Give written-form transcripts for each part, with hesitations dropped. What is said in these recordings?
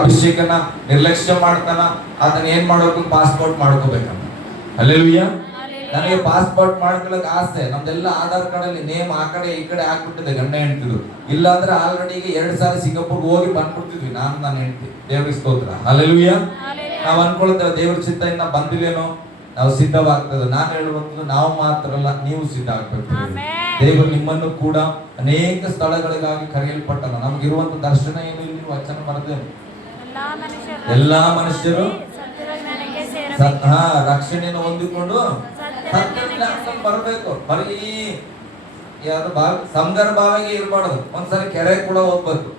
ಅಭಿಷೇಕನ ನಿರ್ಲಕ್ಷ್ಯ ಮಾಡ್ತಾನ, ಅದನ್ನ ಏನ್ ಮಾಡ್ಬೇಕು? ಪಾಸ್ಪೋರ್ಟ್ ಮಾಡ್ಕೋಬೇಕಂತ. ಹಲ್ಲೆಲೂಯಾ. ನನಗೆ ಪಾಸ್ಪೋರ್ಟ್ ಮಾಡ್ಕೊಳಕ್ ಆಸೆ. ನಮ್ದೆಲ್ಲ ಆಧಾರ್ ಕಾರ್ಡ್ ಅಲ್ಲಿ ನೇಮ್ ಆ ಕಡೆ ಈ ಕಡೆ ಹಾಕ್ಬಿಟ್ಟಿದೆ ಗಂಡ ಹೆಂಡ್ತಿದ್ರು. ಇಲ್ಲ ಅಂದ್ರೆ ಆಲ್ರೆಡಿ ಈಗ 2 ಸಾರಿ ಸಿಂಗಾಪುರ್ ಹೋಗಿ ಬಂದ್ಬಿಡ್ತಿದ್ವಿ ನನ್ನ ಹೆಂಡತಿ. ದೇವ್ರಿಗೆ ಸ್ತೋತ್ರ. ಹಲ್ಲೆಲೂಯಾ. ನಾವ್ ಅನ್ಕೊಳ್ತೇವೆ ದೇವ್ರ ಚಿತ್ತ ಇನ್ನ ಬಂದಿಲ್ಲೇನೋ, ನಾವು ಸಿದ್ಧವಾಗ್ತದೆ. ನಾನು ಹೇಳುವಂಥದ್ದು ನಾವು ಮಾತ್ರ ಅಲ್ಲ, ನೀವು ಸಿದ್ಧ ಆಗ್ಬೇಕು. ದೇವರು ನಿಮ್ಮನ್ನು ಕೂಡ ಅನೇಕ ಸ್ಥಳಗಳಿಗಾಗಿ ಕರೆಯಲ್ಪಟ್ಟನು. ನಮ್ಗಿರುವಂತ ದರ್ಶನ ಏನು? ಇಲ್ಲಿ ವಚನ ಬರೆದೇನು? ಎಲ್ಲಾ ಮನುಷ್ಯರು ರಕ್ಷಣೆಯನ್ನು ಹೊಂದಿಕೊಂಡು ಬರಬೇಕು. ಬರೀ ಯಾರು ಸಂಗರ ಬಾವಿಗೆ ಇರಬಾರ್ದು. ಒಂದ್ಸರಿ ಕೆರೆ ಕೂಡ ಹೋಗ್ಬೇಕು.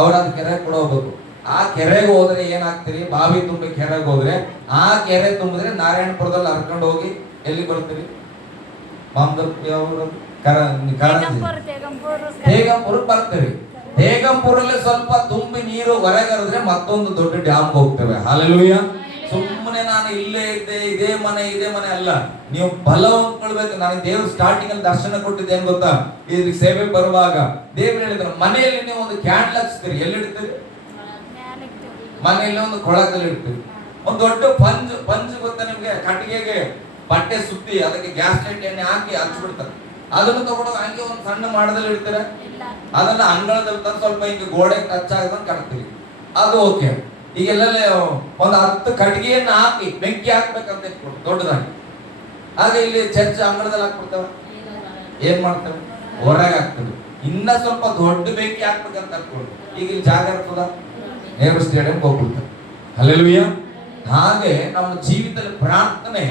ಅವ್ರಾದ ಕೆರೆ ಕೂಡ ಹೋಗ್ಬೇಕು. ಆ ಕೆರೆಗೆ ಹೋದ್ರೆ ಏನಾಗ್ತೀರಿ? ಬಾವಿ ತುಂಬಿ ಕೆರೆಗೆ ಹೋದ್ರೆ, ಆ ಕೆರೆ ತುಂಬಿದ್ರೆ ನಾರಾಯಣಪುರದಲ್ಲಿ ಹರ್ಕೊಂಡು ಹೋಗಿ ಎಲ್ಲಿ ಬರ್ತೀರಿ? ಹೇಗಂಪುರಕ್ಕೆ ಬರ್ತೀರಿ. ಹೇಗಂಪುರಲ್ಲಿ ಸ್ವಲ್ಪ ತುಂಬಿ ನೀರು ಹೊರಗರಿದ್ರೆ ಮತ್ತೊಂದು ದೊಡ್ಡ ಡ್ಯಾಮ್ ಹೋಗ್ತೇವೆ. ಹಲ್ಲೆಲೂಯಾ. ಸುಮ್ಮನೆ ನಾನು ಇಲ್ಲೇ ಇದ್ದೆ, ಇದೇ ಮನೆ ಅಲ್ಲ. ನೀವು ಬಲ ಹೊಂದ್ಕೊಳ್ಬೇಕು. ನನಗೆ ದೇವ್ರು ಸ್ಟಾರ್ಟಿಂಗ್ ಅಲ್ಲಿ ದರ್ಶನ ಕೊಟ್ಟಿದ್ದೆ ಏನ್ ಗೊತ್ತಾ? ಈ ಸೇವೆ ಬರುವಾಗ ದೇವ್ರು ಹೇಳಿದ್ರು, ಮನೆಯಲ್ಲಿ ನೀವು ಒಂದು ಕ್ಯಾಂಡಲ್ ಹಚ್ತೀರಿ. ಎಲ್ಲಿಡ್ತೀರಿ? ಮನೆಯಲ್ಲಿ ಒಂದು ಕೊಳದಲ್ಲಿ ಇಡ್ತೀವಿ. ಒಂದು ದೊಡ್ಡ ಪಂಜ್ ಗೊತ್ತಾ ನಿಮ್ಗೆ? ಕಟ್ಟಿಗೆಗೆ ಬಟ್ಟೆ ಸುತ್ತಿ ಅದಕ್ಕೆ ಗ್ಯಾಸ್ ಲೈಟ್ ಎಣ್ಣೆ ಹಾಕಿ ಹಚ್ಬಿಡ್ತಾರೆ. ಅದನ್ನು ತಗೊಂಡು ಹಂಗೆ ಒಂದು ಸಣ್ಣ ಮಾಡದಲ್ಲಿ ಇಡ್ತಾರೆ. ಅದನ್ನ ಅಂಗಳದಲ್ಲಿ ತಂದು ಸ್ವಲ್ಪ ಹಿಂಗೆ ಗೋಡೆಗೆ ಟಚ್ ಆಗದಂಗೆ ಕಾಣ್ತೀವಿ. ಅದು ಓಕೆ. ಈಗೆಲ್ಲ ಒಂದು 10 ಕಟ್ಟಿಗೆಯನ್ನ ಹಾಕಿ ಬೆಂಕಿ ಹಾಕ್ಬೇಕಂತ ಇಟ್ಕೊಂಡು ದೊಡ್ಡದಾಗಿ. ಹಾಗೆ ಇಲ್ಲಿ ಚರ್ಚ್ ಅಂಗಳದಲ್ಲಿ ಹಾಕ್ಬಿಡ್ತೇವೆ. ಏನ್ ಮಾಡ್ತೇವೆ? ಹೊರಗೆ ಹಾಕ್ತೇವೆ. ಇನ್ನ ಸ್ವಲ್ಪ ದೊಡ್ಡ ಬೆಂಕಿ ಹಾಕ್ಬೇಕಂತ ಅನ್ಕೊಂಡು ಈಗ ಇಲ್ಲಿ ಜಾಗ ಇರ್ತದ, ನೆಹರು ಸ್ಟೇಡಿಯಂ ಹೋಗ್ಬಿಡ್ತಾರೆ. ಹಲ್ಲೆಲೂಯಾ. ಹಾಗೆ ನಮ್ಮ ಜೀವಿತದಲ್ಲಿ ಪ್ರಾರ್ಥನೆ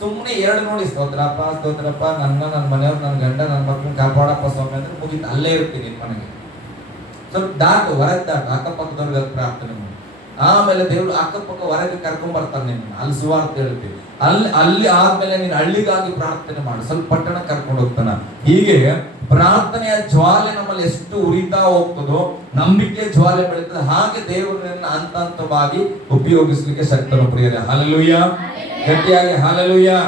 ಸುಮ್ಮನೆ 2 ನೋಡಿ, ಸ್ತೋತ್ರಪ್ಪ, ನನ್ನ ಮನೆಯವ್ರು, ನನ್ನ ಗಂಡ, ನನ್ನ ಮಕ್ಕಳನ್ನ ಕಾಪಾಡಪ್ಪ ಸ್ವಾಮಿ ಅಂದ್ರೆ ಮುಗಿತು, ಅಲ್ಲೇ ಇರ್ತೀನಿ ನಿನ್ ಮನೆಗೆ. ಸ್ವಲ್ಪ ದಾಟು, ಹೊರಗೆ ದಾಟು, ಅಕ್ಕಪಕ್ಕದವ್ರಿಗೆ ಪ್ರಾರ್ಥನೆ ಮಾಡಿ. ಆಮೇಲೆ ದೇವ್ರು ಅಕ್ಕಪಕ್ಕ ಹೊರಗೆ ಕರ್ಕೊಂಡ್ ಬರ್ತಾನೆ ನಿನ್ನ. ಅಲ್ಲಿ ಸುವಾರ್ತೆ ಹೇಳ್ತೀವಿ. ಅಲ್ಲಿ ಆದ್ಮೇಲೆ ನೀನು ಹಳ್ಳಿಗಾಗಿ ಪ್ರಾರ್ಥನೆ ಮಾಡಿ, ಸ್ವಲ್ಪ ಪಟ್ಟಣ ಕರ್ಕೊಂಡು ಹೋಗ್ತಾನ. ಹೀಗೆ ಪ್ರಾರ್ಥನೆಯ ಜ್ವಾಲೆ ನಮ್ಮಲ್ಲಿ ಎಷ್ಟು ಉರಿತಾ ಹೋಗ್ತದೋ, ನಂಬಿಕೆ ಜ್ವಾಲೆ ಬೆಳೀತದೆ. ಹಾಗೆ ದೇವರನ್ನ ಹಂತವಾಗಿ ಉಪಯೋಗಿಸ್ಲಿಕ್ಕೆ ಶಕ್ತನು ಪ್ರಿಯರೇ. ಹಲ್ಲೆಲೂಯಾ. ಗಟ್ಟಿಯಾಗಿ ಹಲ್ಲೆಲೂಯಾ.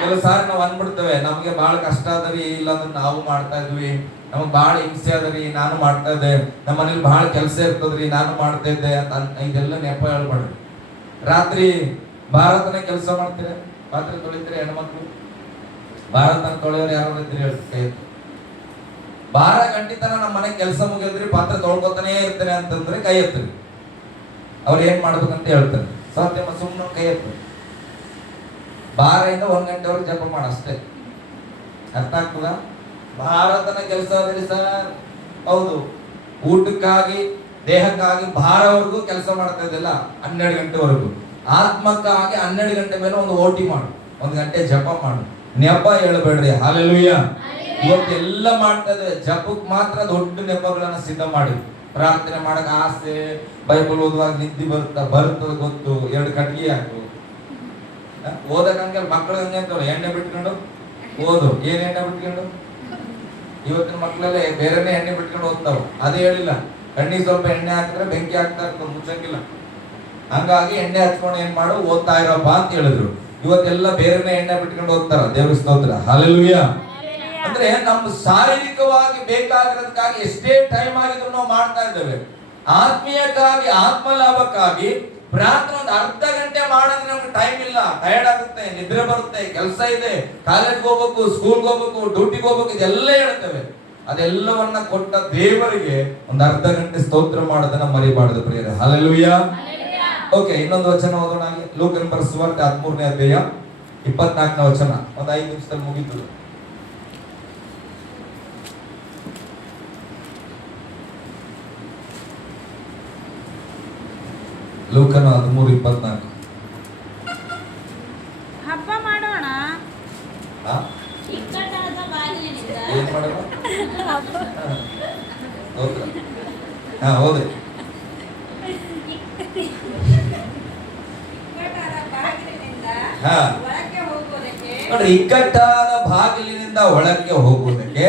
ಕೆಲವು ಸಾರಿ ನಾವು ಅಂದ್ಬಿಡ್ತೇವೆ, ನಮ್ಗೆ ಬಹಳ ಕಷ್ಟ ಅದರಿ, ಇಲ್ಲಾಂದ್ರೆ ನಾವು ಮಾಡ್ತಾ ಇದ್ವಿ. ನಮಗ್ ಬಹಳ ಹಿಂಸೆ ಅದರಿ, ನಾನು ಮಾಡ್ತಾ ಇದ್ದೆ. ನಮ್ಮ ಮನೇಲಿ ಬಹಳ ಕೆಲಸ ಇರ್ತದ್ರಿ, ನಾನು ಮಾಡ್ತಾ ಇದ್ದೆ ಅಂತ ಇದೆಲ್ಲ ನೆಪ ಹೇಳ್ಬಾರ್ದು. ರಾತ್ರಿ ಭಾರತನ ಕೆಲಸ ಮಾಡ್ತೀರ, ಪಾತ್ರೆ ತೊಳಿತೀರ ಹೆಣ್ಮಕ್ಳು? ಭಾರತನ ತೊಳೆಯೋರು ಯಾರು ಇದ್ರಿ ಹೇಳಿ? ಕೈ ಎತ್ತಿ. 12 ಗಂಟೆ ತನ ನಮ್ಮ ಮನೆ ಕೆಲಸ ಮುಗಿದ್ರಿ, ಪಾತ್ರೆ ತೊಳ್ಕೊತಾನೇ ಇರ್ತೇನೆ ಅಂತಂದ್ರೆ ಕೈ ಎತ್ತಿರಿ. ಅವ್ರು ಏನ್ ಮಾಡ್ಬೇಕಂತ ಹೇಳ್ತಾರೆ. ಸತ್ಯಮ್ಮ ಸುಮ್ಮನೆ ಕೈ ಎತ್ತ. 12 ಇಂದ 1 ಗಂಟೆವರೆಗೆ ಜಪ ಮಾಡ ಅಷ್ಟೇ. ಅರ್ಥ ಆಗ್ತದ? ಭಾರತನ ಕೆಲಸ ಅದ್ರಿ ಸರ್. ಹೌದು, ಊಟಕ್ಕಾಗಿ ದೇಹಕ್ಕಾಗಿ ಭಾರವರೆಗೂ ಕೆಲಸ ಮಾಡ್ತಾ ಇದ್ದಿಲ್ಲ 12 ಗಂಟೆವರೆಗೂ. ಆತ್ಮಕ್ಕಾಗಿ 12 ಗಂಟೆ ಮೇಲೆ ಒಂದು ಓಟಿ ಮಾಡು, 1 ಗಂಟೆ ಜಪ ಮಾಡು. ನೆಪ ಹೇಳ್ಬೇಡ್ರಿ. ಹಲ್ಲೆಲೂಯಾ. ಇವತ್ತೆಲ್ಲ ಮಾಡ್ತಾ ಇದ್ದೇವೆ, ಜಪಕ್ ಮಾತ್ರ ದೊಡ್ಡ ನೆಪಗಳನ್ನ ಸಿದ್ಧ ಮಾಡಿ. ಪ್ರಾರ್ಥನೆ ಮಾಡಕ್ ಆಸೆ, ಬೈಬಲ್ ಓದುವಾಗ ನಿದ್ದೆ ಬರ್ತದ ಗೊತ್ತು, 2 ಕಟ್ಟಿಗೆ ಹಾಕು. ಓದಕ್ ಹಂಗೆ ಮಕ್ಕಳು ಹಂಗೆ ಅಂತವ್ರು, ಎಣ್ಣೆ ಬಿಟ್ಕೊಂಡು ಓದು. ಏನ್ ಎಣ್ಣೆ ಬಿಟ್ಕೊಂಡು? ಇವತ್ತಿನ ಮಕ್ಕಳಲ್ಲೇ ಬೇರೆನೇ ಎಣ್ಣೆ ಬಿಟ್ಕೊಂಡು ಓದ್ತಾವ. ಅದೇ ಹೇಳಿಲ್ಲ, ಕಣ್ಣಿಗೆ ಸ್ವಲ್ಪ ಎಣ್ಣೆ ಹಾಕಿದ್ರೆ ಬೆಂಕಿ ಹಾಕ್ತಾ ಇರ್ತದೆ, ಮುಚ್ಚಂಗಿಲ್ಲ. ಹಂಗಾಗಿ ಎಣ್ಣೆ ಹಚ್ಕೊಂಡು ಏನ್ ಮಾಡು, ಓದ್ತಾ ಇರೋಪ್ಪ ಅಂತ ಹೇಳಿದ್ರು. ಇವತ್ತೆಲ್ಲ ಬೇರೆನೇ ಎಣ್ಣೆ ಬಿಟ್ಕೊಂಡು ಓದ್ತಾರ. ದೇವ್ರ ಸ್ತೋತ್ರ. ಹಲ್ಲೆಲೂಯಾ. ಅಂದ್ರೆ ನಮ್ಮ ಶಾರೀರಿಕವಾಗಿ ಬೇಕಾಗಿರೋದಕ್ಕಾಗಿ ಎಷ್ಟೇ ಟೈಮ್ ಆಗಿದ್ರು ನಾವು ಮಾಡ್ತಾ ಇದ್ದೇವೆ. ಆತ್ಮೀಯಕ್ಕಾಗಿ, ಆತ್ಮ ಲಾಭಕ್ಕಾಗಿ ಪ್ರಾರ್ಥನೆ ಒಂದು ಅರ್ಧ ಗಂಟೆ ಮಾಡಿದ್ರೆ ನಮ್ಗೆ ಟೈಮ್ ಇಲ್ಲ, ಟಯರ್ಡ್ ಆಗುತ್ತೆ, ನಿದ್ರೆ ಬರುತ್ತೆ, ಕೆಲಸ ಇದೆ, ಕಾಲೇಜ್ಗೆ ಹೋಗ್ಬೇಕು, ಸ್ಕೂಲ್ಗೆ ಹೋಗ್ಬೇಕು, ಡ್ಯೂಟಿಗೆ ಹೋಗ್ಬೇಕು, ಇದೆಲ್ಲ ಹೇಳ್ತೇವೆ. ಅದೆಲ್ಲವನ್ನ ಕೊಟ್ಟ ದೇವರಿಗೆ ಒಂದು ಅರ್ಧ ಗಂಟೆ ಸ್ತೋತ್ರ ಮಾಡೋದನ್ನ ಮರಿಬಾರದು ಪ್ರಿಯರೇ. ಹಲ್ಲೆಲೂಯಾ. ಓಕೆ, ಇನ್ನೊಂದು ವಚನ ಓದೋಣ. ಲೂಕನ ಬರೆದ ಸುವಾರ್ತೆ 13ನೇ ಅಧ್ಯಾಯ 24ನೇ ವಚನ. ಒಂದು 5 ನಿಮಿಷದಲ್ಲಿ ಮುಗಿತು. ಲೂಕನ 13:24. ಹಬ್ಬ ಮಾಡೋಣ. ಏನ್ ಮಾಡೋಣ? ಹೌದ್ರಿ. ನೋಡ್ರಿ, ಇಕ್ಕಟ್ಟಾದ ಬಾಗಿಲಿನಿಂದ ಒಳಕ್ಕೆ ಹೋಗುವುದಕ್ಕೆ